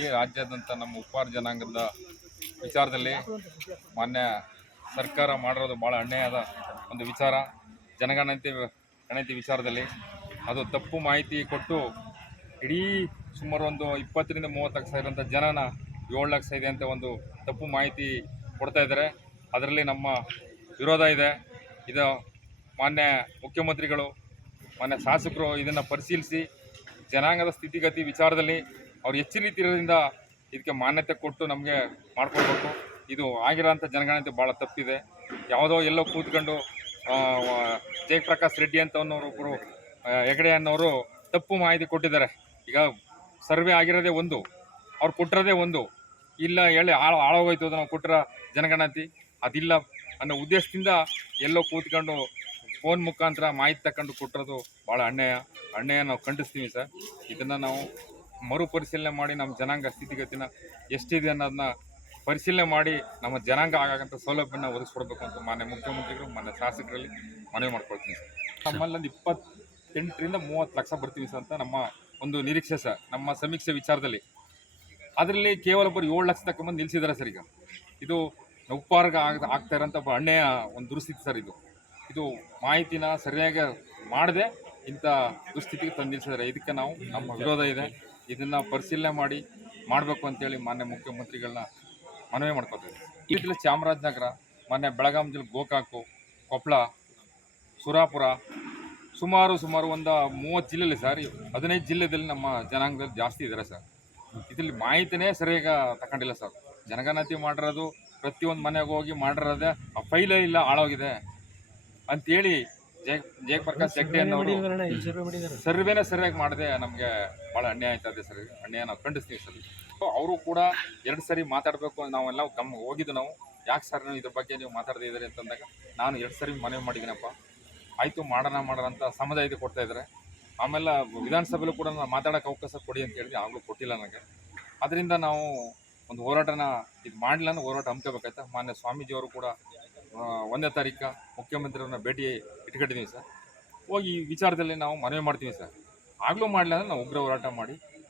ಇಡೀ ರಾಜ್ಯಾದ್ಯಂತ ನಮ್ಮ ಉಪ್ಪಾರ ಜನಾಂಗದ ವಿಚಾರದಲ್ಲಿ ಮಾನ್ಯ ಸರ್ಕಾರ ಮಾಡಿರೋದು ಭಾಳ ಅನ್ಯಾಯದ ಒಂದು ವಿಚಾರ. ಜನಗಣತಿ ವಿಚಾರದಲ್ಲಿ ಅದು ತಪ್ಪು ಮಾಹಿತಿ ಕೊಟ್ಟು ಇಡೀ ಸುಮಾರು ಒಂದು 20ರಿಂದ 30 ಲಕ್ಷ ಇರೋಂಥ ಜನನ 7 ಲಕ್ಷ ಇದೆ ಅಂತ ಒಂದು ತಪ್ಪು ಮಾಹಿತಿ ಕೊಡ್ತಾ ಇದ್ದಾರೆ. ಅದರಲ್ಲಿ ನಮ್ಮ ವಿರೋಧ ಇದೆ. ಇದು ಮಾನ್ಯ ಮುಖ್ಯಮಂತ್ರಿಗಳು, ಮಾನ್ಯ ಶಾಸಕರು ಇದನ್ನು ಪರಿಶೀಲಿಸಿ ಜನಾಂಗದ ಸ್ಥಿತಿಗತಿ ವಿಚಾರದಲ್ಲಿ ಅವ್ರು ಎಚ್ಚರಿಕೆಯಿಂದ ಇದಕ್ಕೆ ಮಾನ್ಯತೆ ಕೊಟ್ಟು ನಮಗೆ ಮಾಡ್ಕೊಳ್ಬೇಕು. ಇದು ಆಗಿರೋಂಥ ಜನಗಣತಿ ಭಾಳ ತಪ್ಪಿದೆ. ಯಾವುದೋ ಎಲ್ಲೋ ಕೂತ್ಕೊಂಡು ಜಯಪ್ರಕಾಶ್ ರೆಡ್ಡಿ ಅಂತವನ್ನೊಬ್ಬರು ಹೆಗಡೆ ಅನ್ನೋರು ತಪ್ಪು ಮಾಹಿತಿ ಕೊಟ್ಟಿದ್ದಾರೆ. ಈಗ ಸರ್ವೆ ಆಗಿರೋದೇ ಒಂದು, ಅವ್ರು ಕೊಟ್ಟಿರೋದೇ ಒಂದು, ಇಲ್ಲ ಹೇಳಿ ಹಾಳಾಗೋಯ್ತು ಅದು ನಾವು ಕೊಟ್ಟಿರೋ ಜನಗಣತಿ ಅದಿಲ್ಲ ಅನ್ನೋ ಉದ್ದೇಶದಿಂದ ಎಲ್ಲೋ ಕೂತ್ಕೊಂಡು ಫೋನ್ ಮುಖಾಂತರ ಮಾಹಿತಿ ತಗೊಂಡು ಕೊಟ್ಟಿರೋದು ಭಾಳ ಅನ್ಯಾಯ ನಾವು ಖಂಡಿಸ್ತೀವಿ ಸರ್. ಇದನ್ನು ನಾವು ಮರುಪರಿಶೀಲನೆ ಮಾಡಿ ನಮ್ಮ ಜನಾಂಗ ಸ್ಥಿತಿಗತಿನ ಎಷ್ಟಿದೆ ಅನ್ನೋದನ್ನ ಪರಿಶೀಲನೆ ಮಾಡಿ ನಮ್ಮ ಜನಾಂಗ ಆಗೋಂಥ ಸೌಲಭ್ಯನ ಒದಗಿಸ್ಕೊಡ್ಬೇಕು ಅಂತ ಮಾನ್ಯ ಮುಖ್ಯಮಂತ್ರಿಗಳು, ಮಾನ್ಯ ಶಾಸಕರಲ್ಲಿ ಮನವಿ ಮಾಡ್ಕೊಳ್ತೀನಿ ಸರ್. ನಮ್ಮಲ್ಲಿ ಒಂದು 28ರಿಂದ 30 ಲಕ್ಷ ಬರ್ತೀವಿ ಸರ್ ಅಂತ ನಮ್ಮ ಒಂದು ನಿರೀಕ್ಷೆ ಸರ್. ನಮ್ಮ ಸಮೀಕ್ಷೆ ವಿಚಾರದಲ್ಲಿ ಅದರಲ್ಲಿ ಕೇವಲ 7 ಲಕ್ಷ ತಗೊಂಬಂದು ನಿಲ್ಲಿಸಿದ್ದಾರೆ ಸರ್. ಈಗ ಇದು ಉಪ್ಪಾರ್ಗೆ ಆಗ್ತಾ ಇರೋಂಥ ಅನ್ಯಾಯ ಒಂದು ದುಸ್ಥಿತಿ ಸರ್. ಇದು ಮಾಹಿತಿನ ಸರಿಯಾಗಿ ಮಾಡದೆ ಇಂಥ ದುಸ್ಥಿತಿಗೆ ತಂದು ನಿಲ್ಲಿಸಿದ್ದಾರೆ. ಇದಕ್ಕೆ ನಾವು ನಮ್ಮ ವಿರೋಧ ಇದೆ. ಇದನ್ನು ಪರಿಶೀಲನೆ ಮಾಡಬೇಕು ಅಂತೇಳಿ ಮಾನ್ಯ ಮುಖ್ಯಮಂತ್ರಿಗಳನ್ನ ಮನವಿ ಮಾಡ್ಕೊತೀವಿ. ಈ ಜಿಲ್ಲೆ ಚಾಮರಾಜನಗರ, ಮಾನ್ಯ ಬೆಳಗಾಂ ಜಿಲ್ಲೆ ಗೋಕಾಕು, ಕೊಪ್ಪಳ, ಸುರಾಪುರ, ಸುಮಾರು ಒಂದು 30 ಜಿಲ್ಲೆಯಲ್ಲಿ ಸರ್, 15 ಜಿಲ್ಲೆದಲ್ಲಿ ನಮ್ಮ ಜನಾಂಗದಲ್ಲಿ ಜಾಸ್ತಿ ಇದ್ದಾರೆ ಸರ್. ಇದರಲ್ಲಿ ಮಾಹಿತಿನೇ ಸರಿಯಾಗಿ ತಗೊಂಡಿಲ್ಲ ಸರ್. ಜನಗಣತಿ ಮಾಡಿರೋದು ಪ್ರತಿಯೊಂದು ಮನೆಗೆ ಹೋಗಿ ಮಾಡಿರೋದೇ ಆ ಫೈಲೇ ಇಲ್ಲ, ಹಾಳಾಗಿದೆ ಅಂತೇಳಿ ಜಯಪ್ರಕಾಶ್ ಹೆಗ್ಡೆ ಅನ್ನೋರು ಸರ್ವೇನೇ ಸರಿಯಾಗಿ ಮಾಡದೆ ನಮಗೆ ಭಾಳ ಅನ್ಯಾಯ ಆಯ್ತದೆ ಸರ್. ಅನ್ಯಾಯ ನಾವು ಖಂಡಿಸ್ತೀವಿ ಸರ್. ಅವರು ಕೂಡ 2 ಸರಿ ಮಾತಾಡಬೇಕು, ನಾವೆಲ್ಲ ಹೋಗಿದ್ದು ನಾವು. ಯಾಕೆ ಸರ್ ನೀವು ಇದ್ರ ಬಗ್ಗೆ ನೀವು ಮಾತಾಡದೇ ಇದ್ದಾರೆ ಅಂತಂದಾಗ ನಾನು 2 ಸರಿ ಮನವಿ ಮಾಡಿದ್ದೀನಪ್ಪ, ಆಯಿತು ಮಾಡೋಣ ಅಂತ ಸಮುದಾಯದ ಕೊಡ್ತಾ ಇದ್ದಾರೆ. ಆಮೇಲೆ ವಿಧಾನಸಭೆಯಲ್ಲೂ ಕೂಡ ನಾನು ಮಾತಾಡೋಕ್ಕೆ ಅವಕಾಶ ಕೊಡಿ ಅಂತ ಹೇಳಿದ್ರೆ ಆಗಲೂ ಕೊಟ್ಟಿಲ್ಲ ನನಗೆ. ಅದರಿಂದ ನಾವು ಒಂದು ಹೋರಾಟನ ಇದು ಮಾಡಲಿಲ್ಲ ಅಂದ್ರೆ ಹೋರಾಟ ಹಮ್ಕೋಬೇಕಾಯ್ತು. ಮಾನ್ಯ ಸ್ವಾಮೀಜಿಯವರು ಕೂಡ 1ನೇ ತಾರೀಕು ಮುಖ್ಯಮಂತ್ರಿಯವ್ರನ್ನ ಭೇಟಿ ಇಟ್ಕೊಂಡಿದ್ದೀವಿ ಸರ್. ಹೋಗಿ ಈ ವಿಚಾರದಲ್ಲಿ ನಾವು ಮನವಿ ಮಾಡ್ತೀವಿ ಸರ್. ಆಗಲೂ ಮಾಡಲಿಲ್ಲ ಅಂದರೆ ನಾವು ಉಗ್ರ ಹೋರಾಟ ಮಾಡಿ